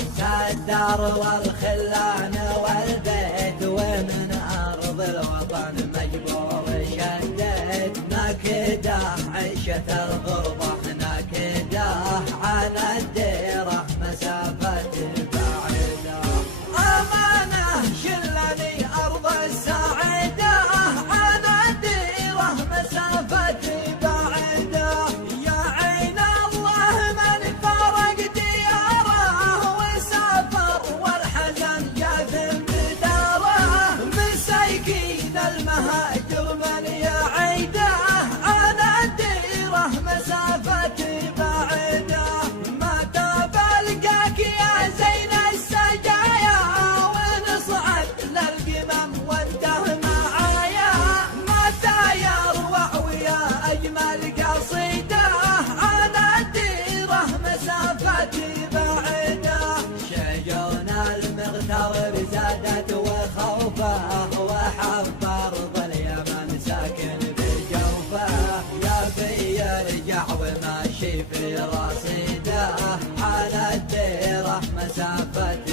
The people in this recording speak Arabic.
الدار والخلان والبيت، ومن أرض الوطن مجبور شديت. ناكده عيشة الغربة، ناكده على الديرة مسافة بعيدة. أمانة شلني أرض السعيدة، على الديرة مسافة بعيدة. يا عين الله من فارق دياره وسافر والحزن جاثم بداره. مساكين المهاجر من يعيده، على الديرة مسافة بعيدة. ما تاب القاك يا زين السجايا، ونصعد للقمم وانته معايا. متى يروع ويا أجمل قصيدة، على الديرة مسافة بعيدة. شجون المغترب زادت وخوفه، وحب أرض اليمن ساكن بجوفه. يبي يرجع وماشي في رصيده، على الديرة مسافة